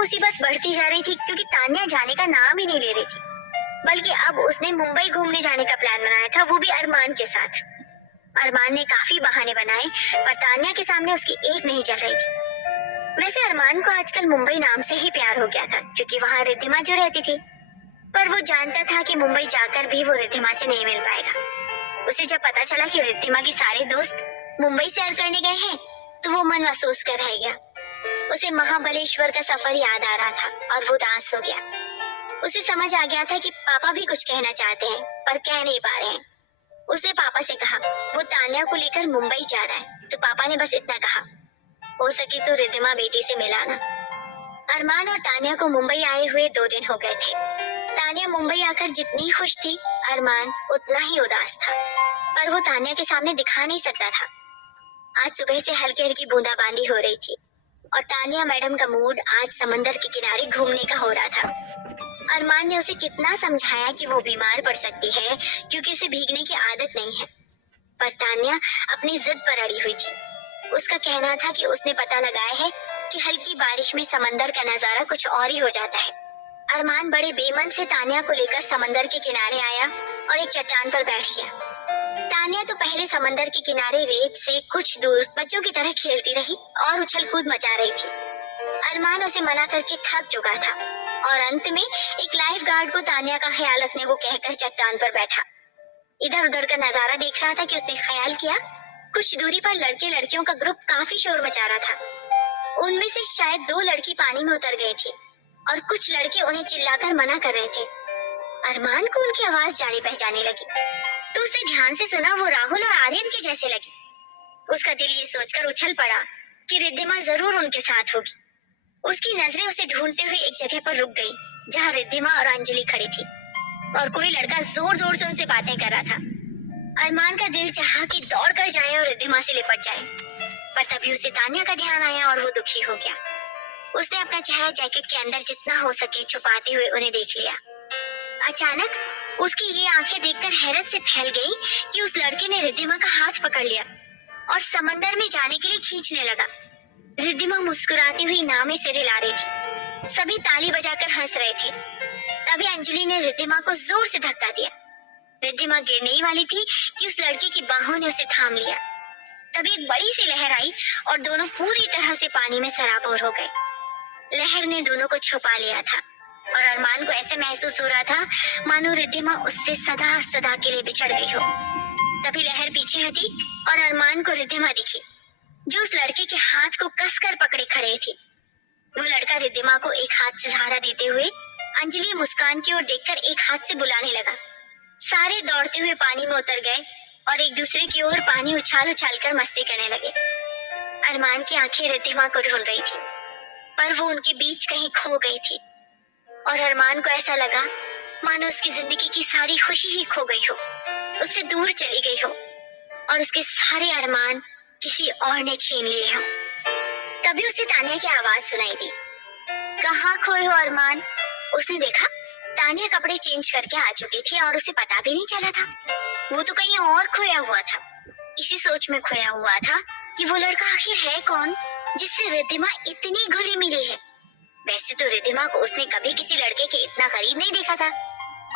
मुसीबत बढ़ती जा रही थी क्योंकि तान्या जाने का नाम ही नहीं ले रही थी, बल्कि अब उसने मुंबई घूमने जाने का प्लान बनाया था, वो भी अरमान के साथ। अरमान ने काफी बहाने बनाए पर तान्या के सामने उसकी एक नहीं चल रही थी। वैसे अरमान को आजकल मुंबई नाम से ही प्यार हो गया था क्योंकि वहाँ रिद्धिमा जो रहती थी, पर वो जानता था कि मुंबई जाकर भी वो रिद्धिमा से नहीं मिल पाएगा। उसे जब पता चला कि रिद्धिमा के सारे दोस्त मुंबई सैर करने गए हैं तो वो मन महसूस कर रह गया। उसे महाबलेश्वर का सफर याद आ रहा था और वो उदास हो गया। उसे समझ आ गया था कि पापा भी कुछ कहना चाहते हैं पर कह नहीं पा रहे हैं। उसने पापा से कहा वो तान्या को लेकर मुंबई जा रहा है, तो पापा ने बस इतना कहा, हो सके तो रिद्धिमा बेटी से मिलाना। अरमान और तान्या को मुंबई आए हुए 2 दिन हो गए थे। तान्या मुंबई आकर जितनी खुश थी, अरमान उतना ही उदास था, पर वो तान्या के सामने दिखा नहीं सकता था। आज सुबह से हल्की हल्की बूंदाबांदी हो रही थी और तान्या मैडम का मूड आज समंदर के किनारे घूमने का हो रहा था। अरमान ने उसे कितना समझाया कि वो बीमार पड़ सकती है क्योंकि उसे भीगने की आदत नहीं है, पर तान्या अपनी जिद पर अड़ी हुई थी। उसका कहना था कि उसने पता लगाया है कि हल्की बारिश में समंदर का नजारा कुछ और ही हो जाता है। अरमान बड़े बेमन से तान्या को लेकर समंदर के किनारे आया और एक चट्टान पर बैठ गया। तान्या तो पहले समंदर के किनारे रेत से कुछ दूर बच्चों की तरह खेलती रही और उछल कूद मचा रही थी। अरमान उसे मना करके थक चुका था और अंत में एक लाइफ गार्ड को तान्या का ख्याल रखने को कहकर चट्टान पर बैठा। इधर उधर का नजारा देख रहा था कि उसने ख्याल किया कुछ दूरी पर लड़के लड़कियों का ग्रुप काफी शोर मचा रहा था। उनमें से शायद 2 लड़की पानी में उतर गई थी और कुछ लड़के उन्हें चिल्लाकर मना कर रहे थे। अरमान को उनकी आवाज जानी पहचानी लगी, तो उसने ध्यान से सुना वो राहुल और आर्यन के जैसे लगी। उसका दिल ये सोचकर उछल पड़ा कि रिद्धिमा जरूर उनके साथ होगी। उसकी नजरें उसे ढूंढते हुए एक जगह पर रुक गई जहाँ रिद्धिमा और अंजलि खड़ी थी और कोई लड़का जोर जोर से उनसे बातें कर रहा था। अरमान का दिल चाहा कि दौड़ कर जाए और रिद्धिमा से लिपट जाए, पर तभी उसे तान्या का ध्यान आया और वो दुखी हो गया। उसने अपना चेहरा जैकेट के अंदर जितना हो सके छुपाते हुए उन्हें देख लिया। अचानक उसकी ये आंखें देखकर हैरत से फैल गई कि उस लड़के ने रिद्धिमा का हाथ पकड़ लिया और समंदर में जाने के लिए खींचने लगा। रिद्धिमा मुस्कुराती हुई नाव में सिर हिला रही थी। सभी ताली बजाकर हंस रहे थे। तभी अंजलि ने रिद्धिमा को जोर से धक्का दिया। रिद्धिमा गिरने ही वाली थी कि उस लड़के की बाहों ने उसे थाम लिया। तभी एक बड़ी सी लहर आई और दोनों पूरी तरह से पानी में सराबोर हो गए। लहर ने दोनों को छुपा लिया था और अरमान को ऐसे महसूस हो रहा था मानो रिद्धिमा उससे सदा सदा के लिए बिछड़ गई हो। तभी लहर पीछे हटी और अरमान को रिद्धिमा दिखी जो उस लड़के के हाथ को कसकर पकड़े खड़े थी। वो लड़का रिद्धिमा को एक हाथ से सहारा देते हुए अंजलि मुस्कान की ओर देखकर एक हाथ से बुलाने लगा। सारे दौड़ते हुए पानी में उतर गए और एक दूसरे की ओर पानी उछाल उछाल कर मस्ती करने लगे। अरमान की आंखें रिद्धिमा को ढूंढ रही थी, पर वो उनके बीच कहीं खो गई थी और अरमान को ऐसा लगा मानो उसकी जिंदगी की सारी खुशी ही खो गई हो, उससे दूर चली गई हो और उसके सारे अरमान किसी और ने छीन लिए हो। तभी उसे तान्या की आवाज सुनाई दी, कहाँ खोए हो अरमान? उसने देखा तान्या कपड़े चेंज करके आ चुकी थी और उसे पता भी नहीं चला था। वो तो कहीं और खोया हुआ था। इसी सोच में खोया हुआ था कि वो लड़का आखिर है कौन जिससे रिद्धिमा इतनी घुली मिली है। वैसे तो रिद्धिमा को उसने कभी किसी लड़के के इतना करीब नहीं देखा था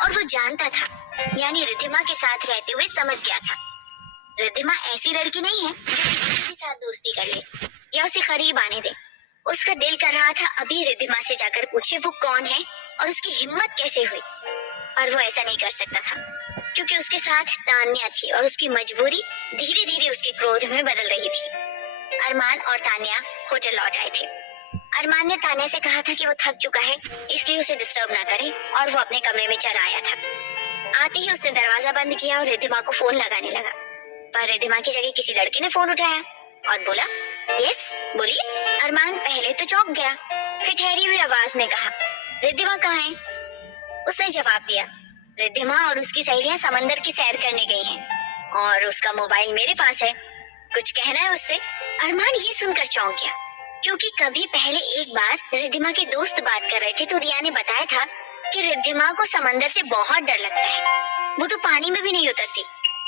और वो जानता था, यानी रिद्धिमा के साथ रहते हुए समझ गया था रिद्धिमा ऐसी लड़की नहीं है जो किसी के साथ दोस्ती कर ले या उसे करीब आने दे। उसका दिल कर रहा था अभी रिद्धिमा से जाकर पूछे वो कौन है और उसकी हिम्मत कैसे हुई, पर वो ऐसा नहीं कर सकता था क्योंकि उसके साथ तान्या थी और उसकी मजबूरी धीरे धीरे उसके क्रोध में बदल रही थी। अरमान और तान्या होटल लौट आए थे। अरमान ने तान्या से कहा था कि वो थक चुका है इसलिए उसे डिस्टर्ब ना करे और वो अपने कमरे में चला आया था। आते ही उसने दरवाजा बंद किया और रिद्धिमा को फोन लगाने लगा, पर रिद्धिमा की जगह किसी लड़के ने फोन उठाया और बोला, यस बोलिए। अरमान पहले तो चौंक गया, फिर ठहरी हुई आवाज में कहा, रिद्धिमा कहाँ है? उसने जवाब दिया, रिद्धिमा और उसकी सहेलियां समंदर की सैर करने गई हैं और उसका मोबाइल मेरे पास है, कुछ कहना है उससे। अरमान ये सुनकर चौंक गया क्योंकि कभी पहले एक बार रिद्धिमा के दोस्त बात कर रहे थे तो रिया ने बताया था कि रिद्धिमा को समंदर से बहुत डर लगता है, वो तो पानी में भी नहीं उतरती।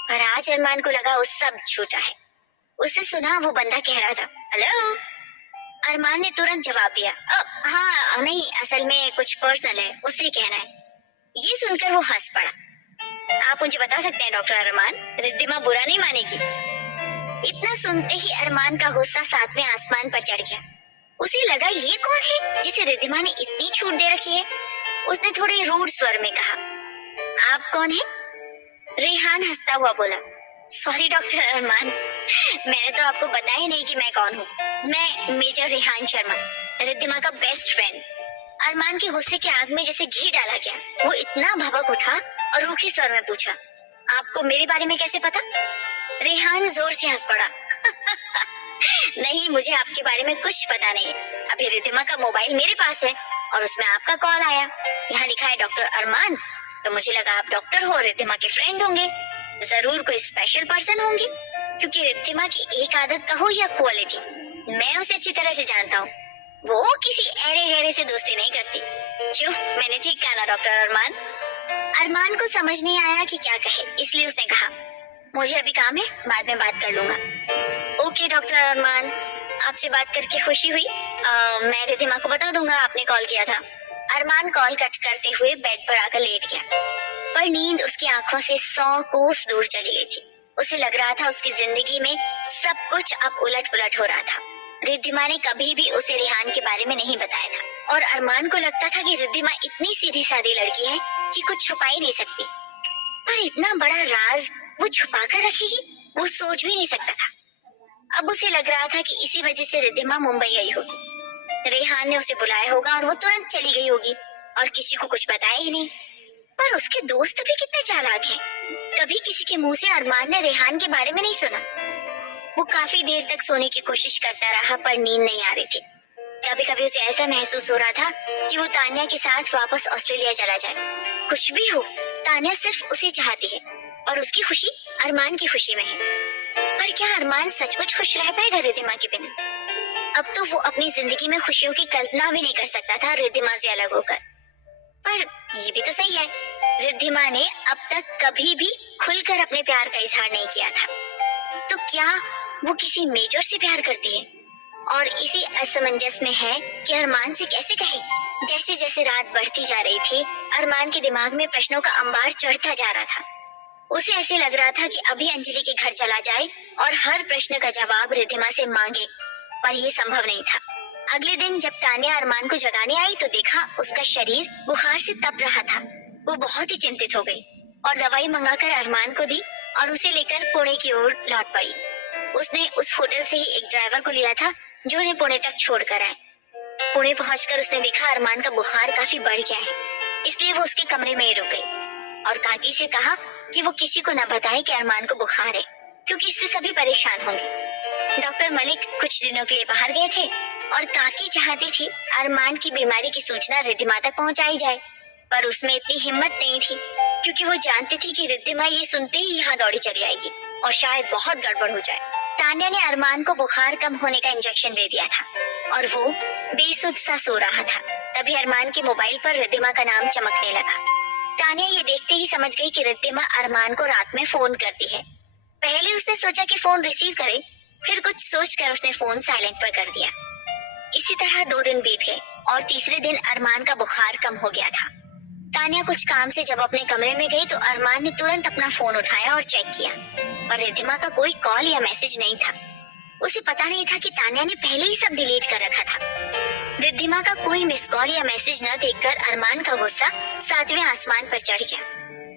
पर आज अरमान को लगा वो सब झूठा है। उसने सुना वो बंदा कह रहा था, हेलो। अरमान ने तुरंत जवाब दिया, हाँ नहीं, असल में कुछ पर्सनल है, उससे कहना है। ये सुनकर वो हंस पड़ा। आप मुझे बता सकते हैं डॉक्टर अरमान, रिद्धिमा बुरा नहीं मानेगी? इतना सुनते ही अरमान का गुस्सा 7वें आसमान पर चढ़ गया। उसे लगा ये कौन है जिसे रिद्धिमा ने इतनी छूट दे रखी है। उसने थोड़े रूड स्वर में कहा, आप कौन है? रेहान हंसता हुआ बोला, सॉरी डॉक्टर अरमान, मैंने तो आपको बताया ही नहीं कि मैं कौन हूँ। मैं मेजर रेहान शर्मा, रिद्धिमा का बेस्ट फ्रेंड। अरमान के गुस्से की आग में जैसे घी डाला गया। वो इतना भभक उठा और रूखे स्वर में पूछा, आपको मेरे बारे में कैसे पता? रेहान जोर से हंस पड़ा। नहीं, मुझे आपके बारे में कुछ पता नहीं। अभी रिद्धिमा का मोबाइल मेरे पास है और उसमें आपका कॉल आया। यहाँ लिखा है डॉक्टर अरमान, तो मुझे लगा आप डॉक्टर हो, रिद्धिमा के फ्रेंड होंगे, जरूर कोई स्पेशल पर्सन होंगे, क्योंकि रिद्धिमा की एक आदत कहो या क्वालिटी, मैं उसे अच्छी तरह से जानता हूँ। वो किसी ऐरे गहरे से दोस्ती नहीं करती। क्यों, मैंने ठीक कहा ना डॉक्टर अरमान? अरमान को समझ नहीं आया कि क्या कहे, इसलिए उसने कहा, मुझे अभी काम है, बाद में बात कर लूंगा। ओके डॉक्टर अरमान, आपसे बात करके खुशी हुई। मैं रिद्धिमा को बता दूंगा आपने कॉल किया था। अरमान कॉल कट करते हुए बेड पर आकर लेट गया, पर नींद उसकी आंखों से 100 कोस दूर चली गई थी। उसे लग रहा था उसकी जिंदगी में सब कुछ अब उलट पुलट हो रहा था। रिद्धिमा ने कभी भी उसे रेहान के बारे में नहीं बताया था और अरमान को लगता था कि रिद्धिमा इतनी सीधी सादी लड़की है कि कुछ छुपा ही नहीं सकती, पर इतना बड़ा राज वो छुपा कर रखेगी, वो सोच भी नहीं सकता था। अब उसे लग रहा था कि इसी वजह से रिद्धिमा मुंबई गई होगी। रेहान ने उसे बुलाया होगा और वो तुरंत चली गई होगी और किसी को कुछ बताया ही नहीं। पर उसके दोस्त भी कितने चालाक हैं। कभी किसी के मुंह से अरमान ने रेहान के बारे में नहीं सुना। वो काफी देर तक सोने की कोशिश करता रहा, पर नींद नहीं आ रही थी। कभी कभी उसे ऐसा महसूस हो रहा था कि वो तान्या के साथ वापस ऑस्ट्रेलिया चला जाए। कुछ भी हो, तान्या सिर्फ उसे चाहती है और उसकी खुशी अरमान की खुशी में है। पर क्या अरमान सचमुच खुश रह पाएगा रिद्धिमा के बिना? अब तो वो अपनी जिंदगी में खुशियों की कल्पना भी नहीं कर सकता था रिद्धिमा से अलग होकर। पर ये भी तो सही है, रिद्धिमा ने अब तक कभी भी खुलकर अपने प्यार का इजहार नहीं किया था। तो क्या वो किसी मेजर से प्यार करती है और इसी असमंजस में है कि अरमान से कैसे कहे। जैसे जैसे रात बढ़ती जा रही थी, अरमान के दिमाग में प्रश्नों का अंबार चढ़ता जा रहा था। उसे ऐसे लग रहा था कि अभी अंजलि के घर चला जाए और हर प्रश्न का जवाब रिद्धिमा से मांगे, पर यह संभव नहीं था। अगले दिन जब तान्या अरमान को जगाने आई तो देखा उसका शरीर बुखार से तप रहा था। वो बहुत ही चिंतित हो गई और दवाई मंगाकर अरमान को दी और उसे लेकर पुणे की ओर लौट पड़ी। उसने उस होटल से ही एक ड्राइवर को लिया था जो उन्हें पुणे तक छोड़कर आए। पुणे पहुंचकर उसने देखा अरमान का बुखार काफी बढ़ गया है, इसलिए वो उसके कमरे में ही रुक गई और काकी से कहा कि वो किसी को न बताए कि अरमान को बुखार है, क्योंकि इससे सभी परेशान होंगे। डॉक्टर मलिक कुछ दिनों के लिए बाहर गए थे और काकी चाहती थी अरमान की बीमारी की सूचना रिद्धिमा तक पहुंचाई जाए, पर उसमें इतनी हिम्मत नहीं थी, क्योंकि वो जानती थी कि रिद्धिमा ये सुनते ही यहाँ दौड़ी चली आएगी और शायद बहुत गड़बड़ हो जाए। तान्या ने अरमान को बुखार कम होने का इंजेक्शन दे दिया था और वो बेसुध सा सो रहा था। तभी अरमान के मोबाइल पर रिद्धिमा का नाम चमकने लगा। तान्या ये देखते ही समझ गई कि रिद्धिमा अरमान को रात में फोन करती है। पहले उसने सोचा कि फोन रिसीव करे, फिर कुछ सोचकर उसने फोन साइलेंट पर कर दिया। इसी तरह 2 दिन बीत गए और तीसरे दिन अरमान का बुखार कम हो गया था। तान्या कुछ काम से जब अपने कमरे में गई तो अरमान ने तुरंत अपना फोन उठाया और चेक किया, पर रिद्धिमा का कोई कॉल या मैसेज नहीं था। उसे पता नहीं था कि तान्या ने पहले ही सब डिलीट कर रखा था। रिद्धिमा का कोई मिस कॉल या मैसेज न देखकर अरमान का गुस्सा 7वें आसमान पर चढ़ गया।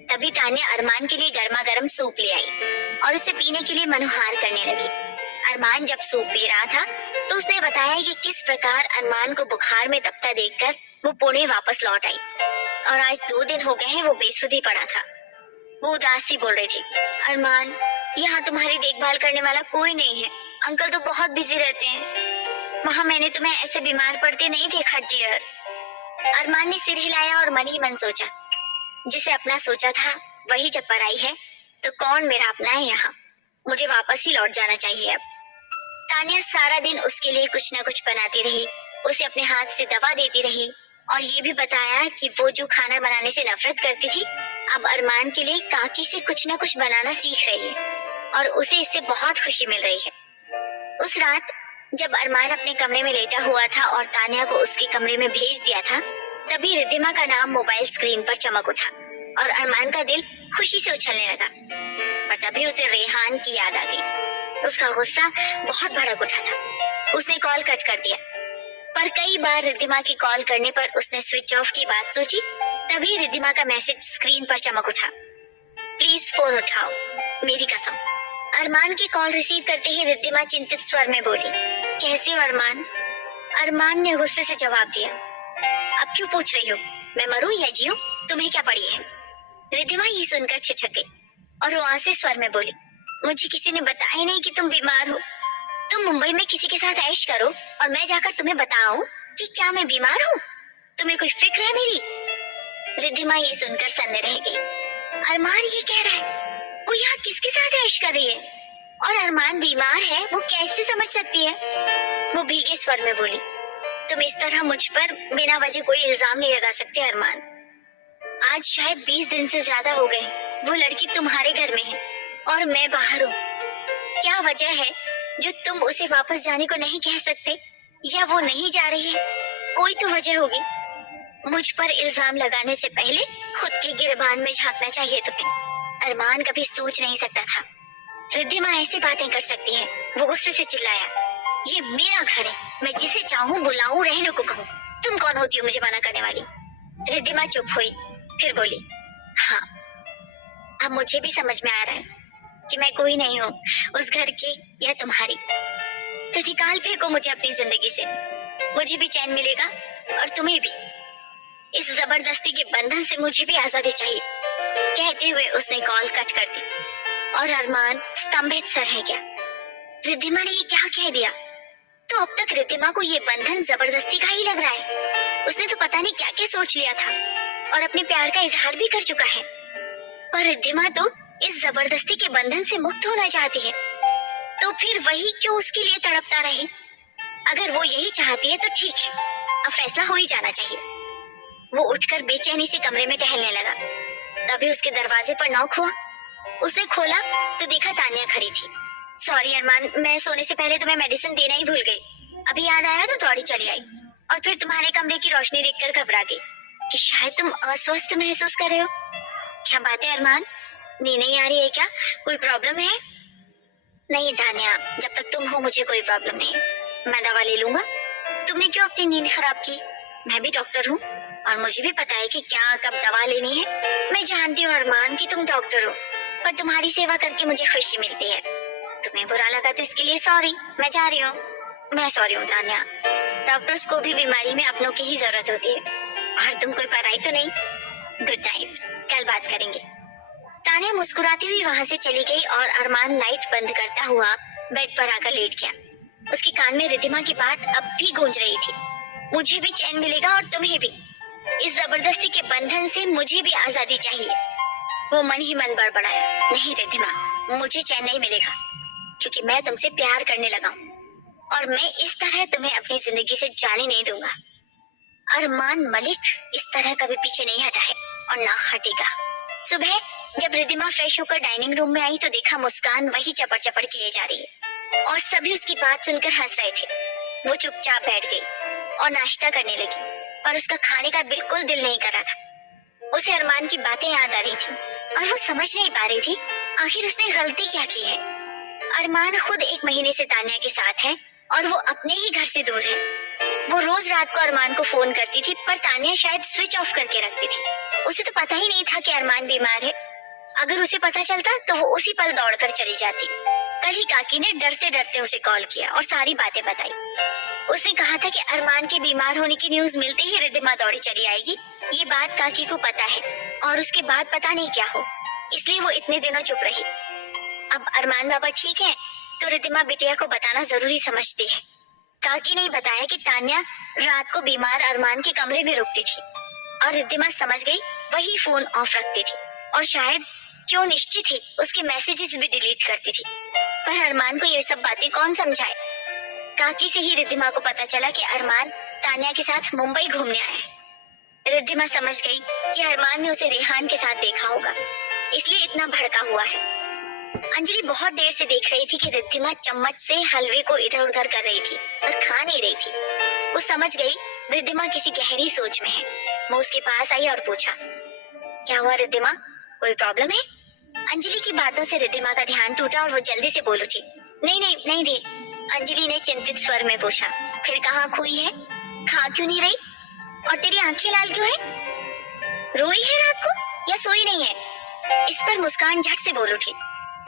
तभी तान्या अरमान के लिए गर्मा गर्म सूप ले आई और उसे पीने के लिए मनोहार करने लगी। अरमान जब सूप पी रहा था तो उसने बताया कि किस प्रकार अरमान को बुखार में दबता देखकर वो पुणे वापस लौट आई और आज 2 दिन हो गए हैं वो बेसुध ही पड़ा था। वो उदास सी बोल रही थी, अरमान, यहाँ तुम्हारी देखभाल करने वाला कोई नहीं है, अंकल तो बहुत बिजी रहते हैं, वहाँ मैंने तुम्हें ऐसे बीमार पड़ते नहीं देखा डियर। अरमान ने सिर हिलाया और मन ही मन सोचा, जिसे अपना सोचा था वही जब पराई है तो कौन मेरा अपना है यहाँ, मुझे वापस ही लौट जाना चाहिए अब। तान्या सारा दिन उसके लिए कुछ न कुछ बनाती रही, उसे अपने हाथ से दवा देती रही और ये भी बताया कि वो जो खाना बनाने से नफरत करती थी अब अरमान के लिए काकी से कुछ न कुछ बनाना सीख रही है और उसे इससे बहुत खुशी मिल रही है। उस रात जब अरमान अपने कमरे में लेटा हुआ था और तान्या को उसके कमरे में भेज दिया था, तभी रिद्धिमा का नाम मोबाइल स्क्रीन पर चमक उठा और अरमान का दिल खुशी से उछलने लगा। पर तभी उसे रेहान की याद आ गई। उसका गुस्सा बहुत भड़क उठा था। उसने कॉल कट कर दिया, पर कई बार रिद्धिमा की कॉल करने पर उसने स्विच ऑफ की बात सोची। तभी रिद्धिमा का मैसेज स्क्रीन पर चमक उठा, प्लीज फोन उठाओ, मेरी कसम। अरमान की कॉल रिसीव करते ही रिद्धिमा चिंतित स्वर में बोली, कैसे हो अरमान? अरमान ने गुस्से से जवाब दिया, अब क्यों पूछ रही हो, मैं मरूं या जीऊं, तुम्हें क्या पड़ी है? रिद्धिमा ये सुनकर छिटक गई और रुआंसे स्वर में बोली, मुझे किसी ने बताया नहीं कि तुम बीमार हो। तुम मुंबई में किसी के साथ ऐश करो और मैं जाकर तुम्हें बताऊं कि क्या मैं बीमार हूँ? तुम्हें कोई फिक्र है मेरी? रिद्धिमा ये सुनकर सन्ने रह गई। अरमान ये कह रहा है, वो यहाँ किसके साथ ऐश कर रही है? और अरमान बीमार है वो कैसे समझ सकती है? वो भीगे स्वर में बोली, तुम इस तरह मुझ पर बिना वजह कोई इल्जाम नहीं लगा सकते अरमान। आज शायद 20 दिन से ज्यादा हो गए वो लड़की तुम्हारे घर में है और मैं बाहर हूँ। क्या वजह है जो तुम उसे वापस जाने को नहीं कह सकते, या वो नहीं जा रही है? कोई तो वजह होगी। मुझ पर इल्जाम लगाने से पहले खुद के गिरबान में झांकना चाहिए तुम्हें। अरमान कभी सोच नहीं सकता था रिद्धिमा ऐसी बातें कर सकती है। वो गुस्से से चिल्लाया, ये मेरा घर है, मैं जिसे चाहूँ बुलाऊं, रहने को कहूँ। तुम कौन होती हो मुझे मना करने वाली? रिद्धिमा चुप हुई, फिर बोली, हाँ अब मुझे भी समझ में आ रहा है कि मैं कोई नहीं हूँ उस घर की या तुम्हारी। तो निकाल फेंको मुझे अपनी जिंदगी से, मुझे भी चैन मिलेगा और तुम्हें भी। इस जबरदस्ती के बंधन से मुझे भी आजादी चाहिए। कहते हुए उसने कॉल कट कर दी और अरमान स्तंभित सा रह गया। रिद्धिमा ने ये क्या कह दिया? तो अब तक रिद्धिमा को ये बंधन जबरदस्ती का ही लग रहा है। उसने तो पता नहीं क्या क्या सोच लिया था और अपने प्यार का इजहार भी कर चुका है। पर रिद्धिमा तो इस जबरदस्ती के बंधन से मुक्त होना चाहती है, तो फिर वही क्यों उसके लिए तड़पता रहे? अगर वो यही चाहती है तो ठीक है, अब फैसला हो ही जाना चाहिए। वो उठकर बेचैनी से कमरे में टहलने लगा। तभी उसके दरवाजे पर नॉक हुआ। उसने खोला तो देखा तान्या खड़ी थी। सॉरी अरमान, मैं सोने से पहले तुम्हें मेडिसिन देना ही भूल गई। अभी याद आया तो दौड़ी चली आई और फिर तुम्हारे कमरे की रोशनी देखकर घबरा गई कि शायद तुम अस्वस्थ महसूस कर रहे हो। क्या बात है अरमान, नींद नहीं आ रही है क्या? कोई प्रॉब्लम है? नहीं तान्या, जब तक तुम हो मुझे कोई प्रॉब्लम नहीं, मैं दवा ले लूंगा। तुमने क्यों अपनी नींद खराब की? मैं भी डॉक्टर हूँ और मुझे भी पता है कि क्या कब दवा लेनी है। मैं जानती हूँ अरमान कि तुम डॉक्टर हो, पर तुम्हारी सेवा करके मुझे खुशी मिलती है। तुम्हें बुरा लगा तो इसके लिए सॉरी, मैं जा रही हूँ। मैं सॉरी हूँ तान्या, डॉक्टर्स को भी बीमारी में अपनों की ही जरूरत होती है और तुम कोई पराई तो नहीं। गुड नाइट, कल बात करेंगे। तान्या मुस्कुराती हुई वहां से चली गई और अरमान लाइट बंद करता हुआ बेड पर आकर लेट गया। उसके कान में रिद्धिमा की बात अब भी गूंज रही थी, मुझे भी चैन मिलेगा और तुम्हें भी। इस जबरदस्ती के बंधन से मुझे भी आजादी चाहिए। वो मन ही मन बड़बड़ाया, नहीं रिद्धिमा, मुझे चैन नहीं मिलेगा क्योंकि मैं तुमसे प्यार करने लगा हूँ और मैं इस तरह तुम्हें अपनी जिंदगी से जाने नहीं दूंगा। अरमान मलिक इस तरह कभी पीछे नहीं हटा है और ना हटेगा। सुबह जब रिद्धिमा फ्रेश होकर डाइनिंग रूम में आई तो देखा मुस्कान वही चपड़ चपड़ किए जा रही है और सभी उसकी बात सुनकर हंस रहे थे। वो चुपचाप बैठ गई और नाश्ता करने लगी, पर उसका खाने का बिल्कुल दिल नहीं कर रहा था। उसे अरमान की बातें याद आ रही थी और वो समझ नहीं पा रही थी आखिर उसने गलती क्या की है। अरमान खुद 1 महीने से तान्या के साथ है और वो अपने ही घर से दूर है। वो रोज रात को अरमान को फोन करती थी, पर तान्या शायद स्विच ऑफ करके रखती थी। उसे तो पता ही नहीं था कि अरमान बीमार है। अगर उसे पता चलता तो वो उसी पल दौड़कर चली जाती। कल ही काकी ने डरते डरते उसे कॉल किया और सारी बातें बताई। उसने कहा था कि अरमान के बीमार होने की न्यूज मिलते ही रिद्धिमा दौड़ी चली आएगी। ये बात काकी को पता है और उसके बाद पता नहीं क्या हो, इसलिए वो इतने दिनों चुप रही। अब अरमान बाबा ठीक है तो रिद्धिमा बिटिया को बताना जरूरी समझती है। काकी ने बताया कि तान्या रात को बीमार अरमान के कमरे में रुकती थी और रिद्धिमा समझ गई वही फोन ऑफ रखती थी और शायद क्यों निश्चित ही उसके मैसेजेस भी डिलीट करती थी। पर अरमान को ये सब बातें कौन समझाए? काकी से ही रिद्धिमा को पता चला कि अरमान तान्या के साथ मुंबई घूमने आया है। रिद्धिमा समझ गई कि अरमान ने उसे रेहान के साथ देखा होगा, इसलिए इतना भड़का हुआ है। अंजलि बहुत देर से देख रही थी कि रिद्धिमा चम्मच से हलवे को इधर उधर कर रही थी पर खा नहीं रही थी। वो समझ गई रिद्धिमा किसी गहरी सोच में है। वो उसके पास आई और पूछा, क्या हुआ रिद्धिमा, कोई प्रॉब्लम है? अंजलि की बातों से रिद्धिमा का ध्यान टूटा और वो जल्दी से बोल उठी, नहीं नहीं नहीं दी। अंजलि ने चिंतित स्वर में पूछा, फिर कहाँ खोई है? खा क्यों नहीं रही? और तेरी आंखें लाल क्यों है? रोई है रात को या सोई नहीं है? इस पर मुस्कान झट से बोल उठी,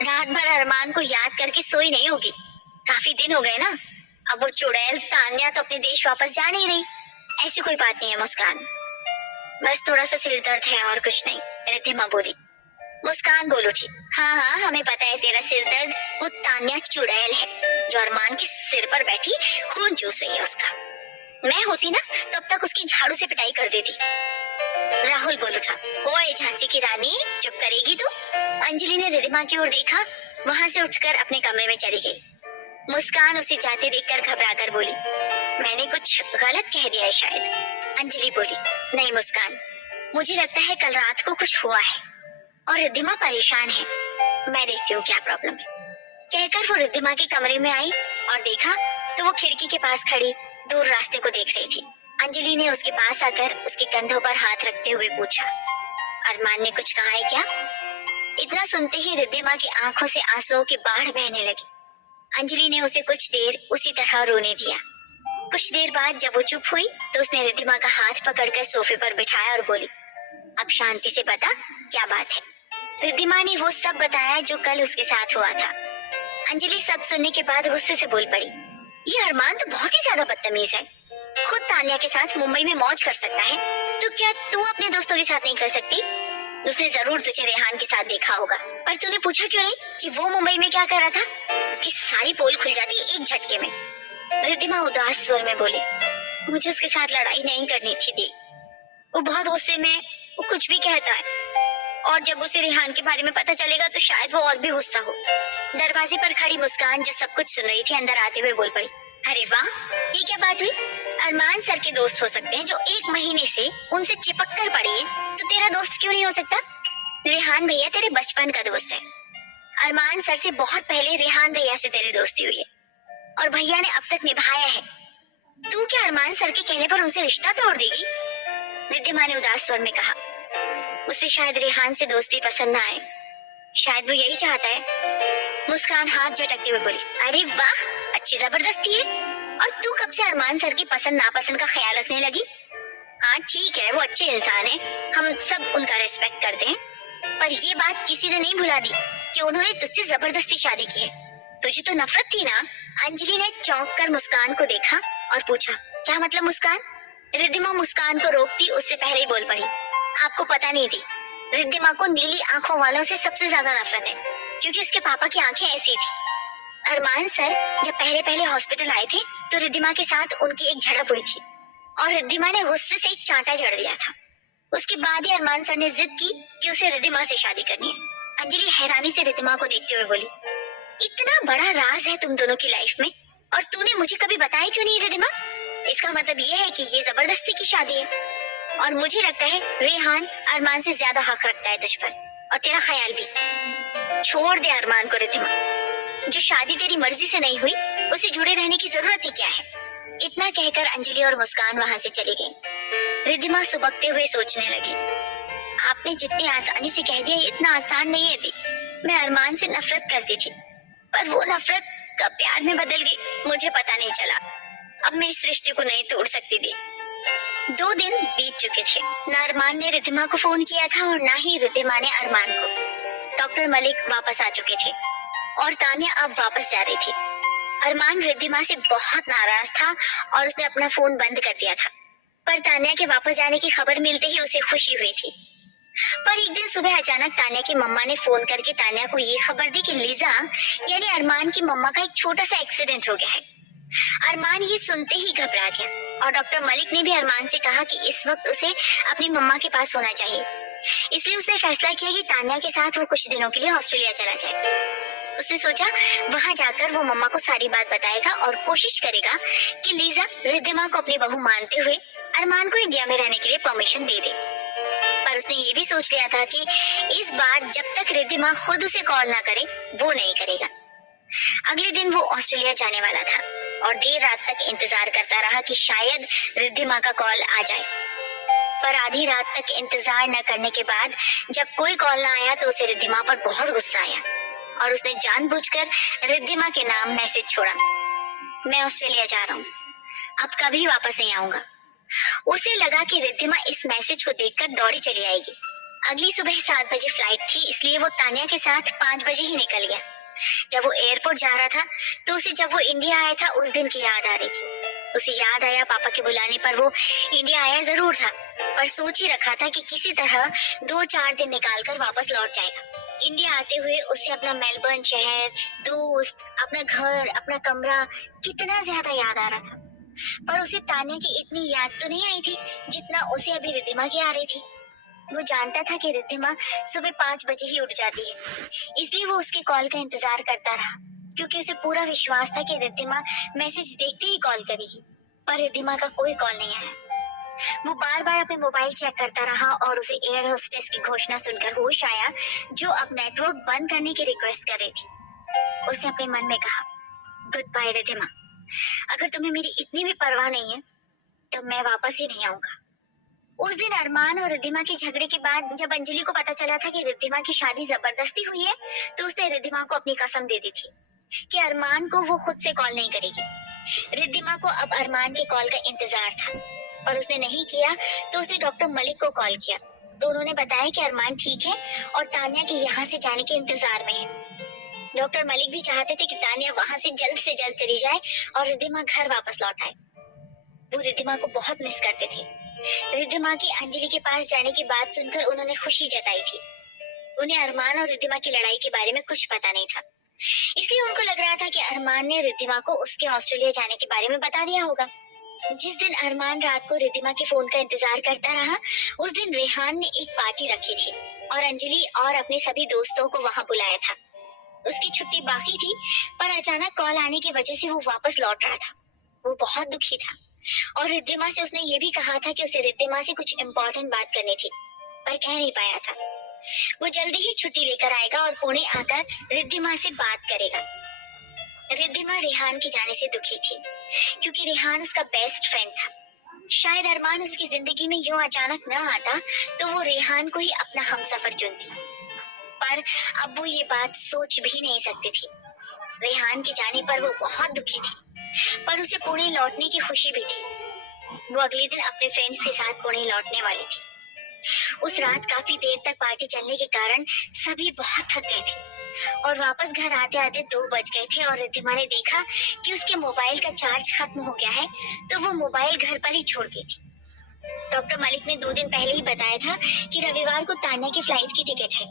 रात भर अरमान को याद करके सोई नहीं होगी, काफी दिन हो गए ना। अब वो चुड़ैल तान्या तो अपने देश वापस जा नहीं रही। ऐसी कोई बात नहीं है मुस्कान, बस थोड़ा सा सिर दर्द है और कुछ नहीं, रिद्धिमा बोली। मुस्कान बोल उठी, हाँ हाँ हमें पता है तेरा सिर दर्द वो तान्या चुड़ैल है जो अरमान के सिर पर बैठी खून चूस रही है उसका। मैं होती ना तो अब तक उसकी झाड़ू से पिटाई कर देती। राहुल बोल उठा, ओए झांसी की रानी, चुप करेगी तू? अंजलि ने रिद्धिमा की ओर देखा, वहां से उठकर अपने कमरे में चली गई। मुस्कान उसे जाते देखकर घबराकर बोली, मैंने कुछ गलत कह दिया है शायद। अंजलि बोली, नहीं मुस्कान, मुझे लगता है कल रात को कुछ हुआ है और रिद्धिमा परेशान है, मैं देखती हूँ क्या प्रॉब्लम है। कहकर वो रिद्धिमा के कमरे में आई और देखा तो वो खिड़की के पास खड़ी दूर रास्ते को देख रही थी। अंजलि ने उसके पास आकर उसके कंधों पर हाथ रखते हुए पूछा, अरमान ने कुछ कहा है क्या? इतना सुनते ही रिद्धिमा की आंखों से आंसुओं की बाढ़ बहने लगी। अंजलि ने उसे कुछ देर उसी तरह रोने दिया। कुछ देर बाद जब वो चुप हुई तो उसने रिद्धिमा का हाथ पकड़कर सोफे पर बिठाया और बोली, अब शांति से बता क्या बात है। रिद्धिमा ने वो सब बताया जो कल उसके साथ हुआ था। अंजलि सब सुनने के बाद गुस्से से बोल पड़ी, ये अरमान तो बहुत ही ज्यादा बदतमीज है, खुद तान्या के साथ मुंबई में मौज कर सकता है, तो क्या तू अपने दोस्तों के साथ नहीं कर सकती? उसने जरूर तुझे रेहान के साथ देखा होगा, पर तूने पूछा क्यों नहीं कि वो मुंबई में क्या कर रहा था? उसकी सारी पोल खुल जाती एक झटके में। रिद्धिमा उदास स्वर में बोली, मुझे उसके साथ लड़ाई नहीं करनी थी दी, वो बहुत गुस्से में, वो कुछ भी कहता है और जब उसे रेहान के बारे में पता चलेगा तो शायद वो और भी गुस्सा हो। दरवाजे पर खड़ी मुस्कान जो सब कुछ सुन रही थी अंदर आते हुए बोल पड़ी, अरे वाह, ये क्या बात हुई? अरमान सर के दोस्त हो सकते हैं जो 1 महीने से उनसे चिपक कर पड़ी है, तो तेरा दोस्त क्यों नहीं हो सकता? रेहान भैया तेरे बचपन का दोस्त है। अरमान सर से बहुत पहले रेहान भैया से तेरी दोस्ती हुई है और भैया ने अब तक निभाया है। तू क्या अरमान सर के कहने पर उनसे रिश्ता तोड़ देगी? रिद्धिमा ने उदास स्वर में कहा, उसे शायद रेहान से दोस्ती पसंद ना आए, शायद वो यही चाहता है। मुस्कान हाथ झटकते हुए बोली, अरे वाह, अच्छी जबरदस्ती है। और तू कब से अरमान सर की पसंद नापसंद का ख्याल रखने लगी? हाँ ठीक है, वो अच्छे इंसान है, हम सब उनका रिस्पेक्ट करते हैं, पर ये बात किसी ने नहीं भुला दी कि उन्होंने तुझसे जबरदस्ती शादी की है। तुझे तो नफरत थी ना? अंजलि ने चौंक कर मुस्कान को देखा और पूछा, क्या मतलब मुस्कान? रिद्धिमा मुस्कान को रोकती उससे पहले ही बोल पड़ी, आपको पता नहीं थी, रिद्धिमा को नीली आंखों वालों से सबसे ज्यादा नफरत है, क्योंकि उसके पापा की आंखें ऐसी थी। अरमान सर जब पहले पहले हॉस्पिटल आए थे तो रिद्धिमा के साथ उनकी एक झड़प हुई थी और रिद्धिमा ने गुस्से से एक चांटा जड़ दिया था। उसके बाद ही अरमान सर ने जिद की कि उसे रिद्धिमा से शादी करनी है। अंजलि हैरानी से रिद्धिमा को देखते हुए बोली, इतना बड़ा राज है तुम दोनों की लाइफ में और तूने मुझे कभी बताया क्यों नहीं रिद्धिमा? इसका मतलब ये है कि ये जबरदस्ती की शादी है और मुझे लगता है रेहान अरमान से ज्यादा हक रखता है तुझ पर और तेरा ख्याल भी। छोड़ दे अरमान को रिद्धिमा, जो शादी तेरी मर्जी से नहीं हुई उसे जुड़े रहने की जरूरत ही क्या है? इतना कहकर अंजलि और मुस्कान वहां से चली गई। रिद्धिमा सुबकते हुए सोचने लगी, आपने जितनी आसानी से कह दिया इतना आसान नहीं है दी। मैं अरमान से नफरत करती थी पर वो नफरत कब प्यार में बदल गई मुझे पता नहीं चला। अब मैं इस रिश्ते को नहीं तोड़ सकती थी। 2 दिन बीत चुके थे, न अरमान ने रिद्धिमा को फोन किया था और ना ही रिद्धिमा ने अरमान को। डॉक्टर मलिक वापस आ चुके थे और तान्या अब वापस जा रही थी। अरमान रिद्धिमा से बहुत नाराज था और उसने अपना फोन बंद कर दिया था, पर तान्या के वापस जाने की खबर मिलते ही उसे खुशी हुई थी। पर एक दिन सुबह अचानक तान्या की मम्मा ने फोन करके तान्या को ये खबर दी कि लीजा यानी अरमान की मम्मा का एक छोटा सा एक्सीडेंट हो गया है। अरमान ये सुनते ही घबरा गया और डॉक्टर मलिक ने भी अरमान से कहा कि इस वक्त उसे अपनी मम्मा के पास होना चाहिए। इसलिए उसने फैसला किया कि तान्या के साथ वो कुछ दिनों के लिए ऑस्ट्रेलिया चला जाए। उसने सोचा वहां जाकर वो मम्मा को सारी बात बताएगा और कोशिश करेगा कि लीजा रिद्धिमा को अपनी बहू मानते हुए अरमान को इंडिया में रहने के लिए परमिशन दे दे। पर उसने ये भी सोच लिया था कि इस बार जब तक रिद्धिमा खुद उसे कॉल ना करे वो नहीं करेगा। अगले दिन वो ऑस्ट्रेलिया जाने वाला था और देर रात तक इंतजार करता रहा कि शायद रिद्धिमा का कॉल आ जाए। पर आधी रात तक इंतजार न करने के बाद जब कोई कॉल ना आया तो उसे रिद्धिमा पर बहुत गुस्सा आया और उसने जानबूझकर रिद्धिमा के नाम मैसेज छोड़ा, मैं ऑस्ट्रेलिया जा रहा हूँ, अब कभी वापस नहीं आऊंगा। उसे लगा कि रिद्धिमा इस मैसेज को देखकर दौड़ी चली आएगी। अगली सुबह 7 बजे फ्लाइट थी, इसलिए वो तान्या के साथ 5 बजे ही निकल गया। जब वो एयरपोर्ट जा रहा था तो उसे जब वो इंडिया आया था उस दिन की याद आ रही थी। उसे याद आया पापा के बुलाने पर वो इंडिया आया जरूर था, पर सोच ही रखा था कि किसी तरह 2-4 दिन निकाल कर वापस लौट जाएगा। इंडिया आते हुए उसे अपना मेलबर्न शहर, दोस्त, अपना घर, अपना कमरा कितना ज्यादा याद आ रहा था। पर उसे तान्या की इतनी याद तो नहीं आई थी जितना उसे अभी रिद्धिमा की आ रही थी। वो जानता था कि रिद्धिमा सुबह 5 बजे ही उठ जाती है, इसलिए वो उसके कॉल का इंतजार करता रहा, क्योंकि उसे पूरा विश्वास था कि रिद्धिमा मैसेज देखते ही कॉल करेगी। पर रिद्धिमा का कोई कॉल नहीं आया। वो बार बार अपने मोबाइल चेक करता रहा और उसे एयर होस्टेस की घोषणा सुनकर होश आया, जो अब नेटवर्क बंद करने की रिक्वेस्ट कर रही थी। उसने अपने मन में कहा, गुड बाय रिद्धिमा, अगर तुम्हें मेरी इतनी भी परवाह नहीं है तो मैं वापस ही नहीं आऊंगा। उस दिन अरमान और रिद्धिमा के झगड़े के बाद जब अंजलि को पता चला था कि रिद्धिमा की शादी जबरदस्ती हुई है, तो उसने रिद्धिमा को अपनी कसम दे दी थी कि अरमान को वो खुद से कॉल नहीं करेगी। रिद्धिमा को अब अरमान के कॉल का इंतजार था, पर उसने नहीं किया तो उसने डॉक्टर मलिक को कॉल किया तो उन्होंने बताया कि अरमान ठीक है और तान्या के यहाँ से जाने के इंतजार में है। डॉक्टर मलिक भी चाहते थे कि तान्या वहां से जल्द चली जाए और रिद्धिमा घर वापस लौट आए। वो रिद्धिमा को बहुत मिस करते थे। रिद्धिमा की अंजलि के पास जाने की बात सुनकर उन्होंने खुशी जताई थी। उन्हें अरमान और रिद्धिमा की लड़ाई के बारे में कुछ पता नहीं था, इसलिए उनको लग रहा था कि अरमान ने रिद्धिमा को उसके ऑस्ट्रेलिया जाने के बारे में बता दिया होगा। जिस दिन अरमान रात को रिद्धिमा के फोन का इंतजार करता रहा, उस दिन रेहान ने एक पार्टी रखी थी और अंजलि और अपने सभी दोस्तों को वहां बुलाया था। उसकी छुट्टी बाकी थी, पर अचानक कॉल आने की वजह से वो वापस लौट रहा था। वो बहुत दुखी था और रिद्धिमा से उसने ये भी कहा था कि उसे रिद्धिमा से कुछ इम्पोर्टेंट बात करनी थी, पर कह नहीं पाया था। वो जल्दी ही छुट्टी लेकर आएगा और पुणे आकर रिद्धिमा से बात करेगा। रिद्धिमा रेहान के जाने से दुखी थी, क्योंकि रेहान उसका बेस्ट फ्रेंड था। शायद अरमान उसकी जिंदगी में यूं अचानक न आता तो वो रेहान को ही अपना हमसफर चुनती, पर अब वो ये बात सोच भी नहीं सकती थी। रेहान के जाने पर वो बहुत दुखी थी, पर उसे पुणे लौटने की खुशी भी थी। वो अगले दिन अपने फ्रेंड्स के साथ पुणे लौटने वाली थी। उस रात काफी देर तक पार्टी चलने के कारण सभी बहुत थक गए थे और वापस घर आते आते 2 बज गए थे और रिद्धिमा ने देखा कि उसके मोबाइल का चार्ज खत्म हो गया है, तो वो मोबाइल घर पर ही छोड़ गई थी। डॉक्टर मलिक ने 2 दिन पहले ही बताया था कि रविवार को तान्या की फ्लाइट की टिकट है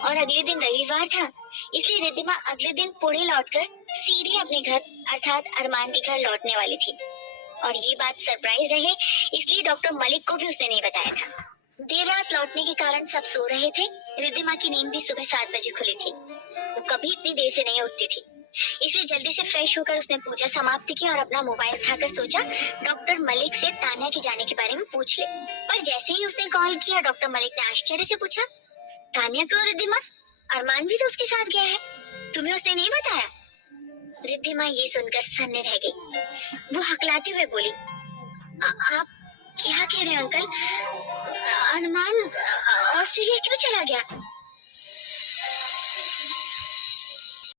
और अगले दिन रविवार था, इसलिए रिद्धिमा अगले दिन पुणे लौटकर सीधे अपने घर अर्थात अरमान के घर लौटने वाली थी। और ये बात सरप्राइज रहे, इसलिए डॉक्टर मलिक को भी उसने नहीं बताया था। देर रात लौटने के कारण सब सो रहे थे। रिद्धिमा की नींद भी सुबह 7 बजे खुली थी। वो कभी इतनी देर से नहीं उठती थी, इसलिए जल्दी से फ्रेश होकर उसने पूजा समाप्त की और अपना मोबाइल उठाकर सोचा डॉक्टर मलिक से तान्या के जाने के बारे में पूछ ले। पर जैसे ही उसने कॉल किया, डॉक्टर मलिक ने आश्चर्य से पूछा, तान्या क्यों रिद्धिमा? अरमान भी तो उसके साथ गया है, तुम्हें उसने नहीं बताया? रिद्धिमा ये सुनकर सन्ने रह गई। वो हकलाते हुए बोली, आप क्या कह रहे हैं अंकल? अरमान ऑस्ट्रेलिया क्यों चला गया?